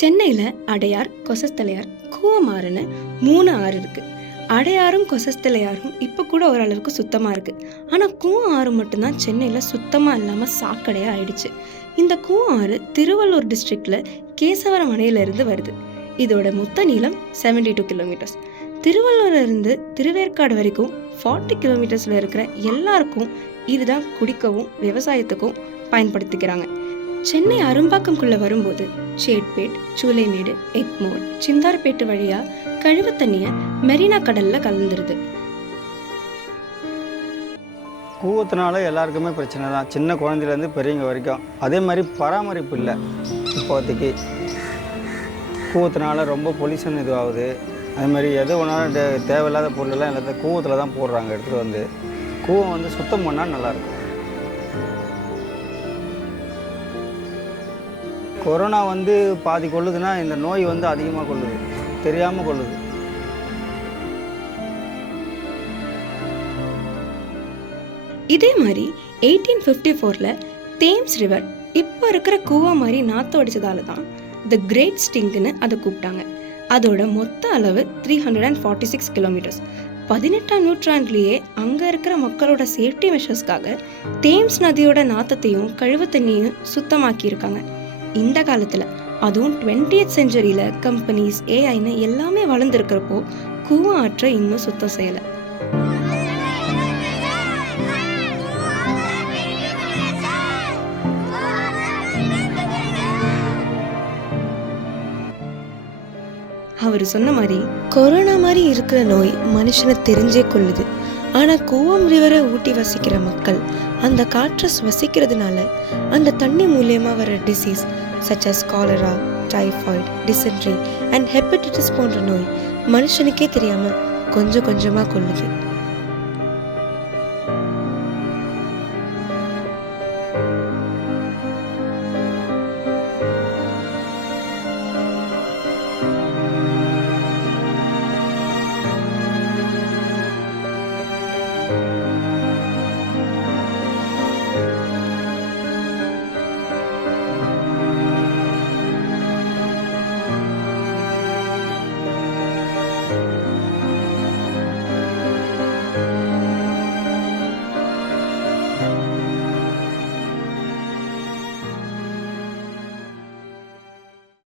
சென்னையில் அடையார், கொசஸ்தலையார், கூவமாறுன்னு 3 ஆறு இருக்குது. அடையாரும் கொசஸ்தலையாரும் இப்போ கூட ஓரளவுக்கு சுத்தமாக இருக்குது. ஆனால் கூவம் ஆறு மட்டும்தான் சென்னையில் சுத்தமாக இல்லாமல் சாக்கடையாக ஆயிடுச்சு. இந்த கூவம் ஆறு திருவள்ளூர் டிஸ்ட்ரிக்டில் கேசவரம் அணையிலிருந்து வருது. இதோட மொத்த நீளம் 72 கிலோமீட்டர்ஸ். திருவள்ளூர்லேருந்து திருவேற்காடு வரைக்கும் 40 கிலோமீட்டர்ஸில் இருக்கிற எல்லாருக்கும் இதுதான் குடிக்கவும் விவசாயத்துக்கும் பயன்படுத்திக்கிறாங்க. சென்னை அரும்பாக்கம்குள்ளே வரும்போது சேட்பேட், சூளைமேடு, எக்மோர், சிந்தார்பேட்டு வழியாக கழிவு தண்ணியை மெரினா கடலில் கலந்துருது. கூவத்தினால எல்லாருக்குமே பிரச்சனை தான், சின்ன குழந்தையிலேருந்து பெரியவங்க வரைக்கும். அதே மாதிரி பராமரிப்பு இல்லை. இப்போதைக்கு கூவத்தினால ரொம்ப பொல்யூஷன் இதுவாகுது. அதே மாதிரி எது ஒன்றாலும் தேவையில்லாத பொருளெல்லாம் எல்லாத்தையும் கூவத்தில் தான் போடுறாங்க. எடுத்துகிட்டு வந்து கூவம் சுத்தம் பண்ணால் நல்லாயிருக்கும். கொரோனா பாதி கொள்ளுதுன்னா இந்த நோய் அதிகமாக கொள்ளுது, தெரியாமல் கொள்ளுது. இதே மாதிரி 1854 தேம்ஸ் ரிவர் இப்போ இருக்கிற கூவா மாதிரி நாற்று அடித்ததால தான் த கிரேட் ஸ்டிங்க்னு அதை கூப்பிட்டாங்க. அதோட மொத்த அளவு 346 கிலோமீட்டர்ஸ். 18ஆம் நூற்றாண்டுலேயே அங்கே இருக்கிற மக்களோட சேஃப்டி மெஷர்ஸ்க்காக தேம்ஸ் நதியோட நாற்றத்தையும் கழிவு தண்ணியும் சுத்தமாக்கியிருக்காங்க. இந்த காலத்தில் அதுவும் 20th செஞ்சுரியில் கம்பெனிஸ், ஏஐன்னு எல்லாமே வளர்ந்துருக்கிறப்போ கூவம் ஆற்றை இன்னும் சுத்தம் செய்யலை. அவர் சொன்ன மாதிரி கொரோனா மாதிரி இருக்கிற நோய் மனுஷனை தெரிஞ்சே கொள்ளுது. ஆனால் கூவம் ரிவரை ஊட்டி வசிக்கிற மக்கள் அந்த காற்றை சுவசிக்கிறதுனால அந்த தண்ணி மூலியமாக வர disease such as cholera, typhoid, dysentery and hepatitis போன்ற நோய் மனுஷனுக்கே தெரியாமல் கொஞ்சம் கொஞ்சமாக கொள்ளுது.